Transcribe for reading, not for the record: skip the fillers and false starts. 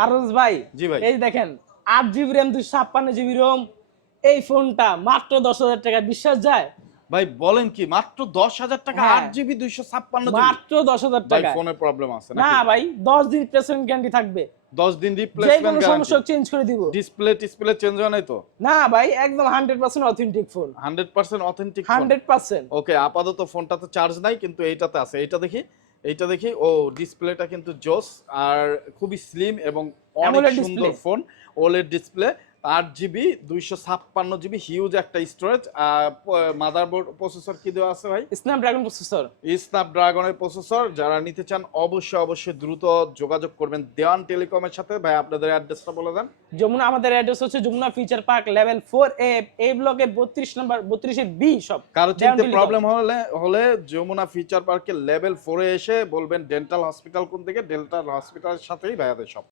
পারভেজ ভাই, জি ভাই। এই দেখেন 8 জিবি র্যাম 256 জিবি রোম, এই ফোনটা মাত্র 10,000 টাকা, বিশ্বাস যায়? ভাই বলেন কি, মাত্র 10,000 টাকা হ্যাঁ, 8 জিবি 256 জিবি? মাত্র 10,000 ভাই টাকা। ফোনে প্রবলেম আছে না নাকি? ভাই, 10 দিন রিপ্লেসমেন্ট গ্যারান্টি থাকবে, 10 দিন যে রিপ্লেসমেন্ট কোনো গ্যারান্টি? সমস্যা চেঞ্জ করে দিব। ডিসপ্লে চেঞ্জ হয় নাই তো? না ভাই, একদম 100% অথেন্টিক ফোন, 100% অথেন্টিক ফোন? 100%। ওকে, আপাতত ফোনটাতে চার্জ নাই, কিন্তু এইটাতে আছে। এইটা দেখি ও ডিসপ্লেটা কিন্তু জোস, আর খুবই স্লিম এবং অনেক AMOLED সুন্দর display. Phone. OLED display, 8 GB 256 GB, huge একটা স্টোরেজ। মাদারবোর্ড প্রসেসর কি দেওয়া আছে ভাই? Snapdragon processor. স্ন্যাপড্রাগনের প্রসেসর। যারা নিতে চান অবশ্যই দ্রুত যোগাযোগ করবেন দেওয়ান টেলিকমের সাথে। ভাই আপনাদের অ্যাড্রেসটা বলে দেন। যমুনা, আমাদের অ্যাড্রেস হচ্ছে Jamuna future park level 4A, এই ব্লকে 32 নম্বর 32B সব। কারো দেওয়ান চিনতে টেলিকম। প্রবলেম হলে যমুনা ফিউচার পার্কের লেভেল 4 এ এসে বলবেন ডেন্টাল হসপিটাল কোন দিকে, ডেন্টাল হসপিটালের সাথেই ভাইয়াদের সব।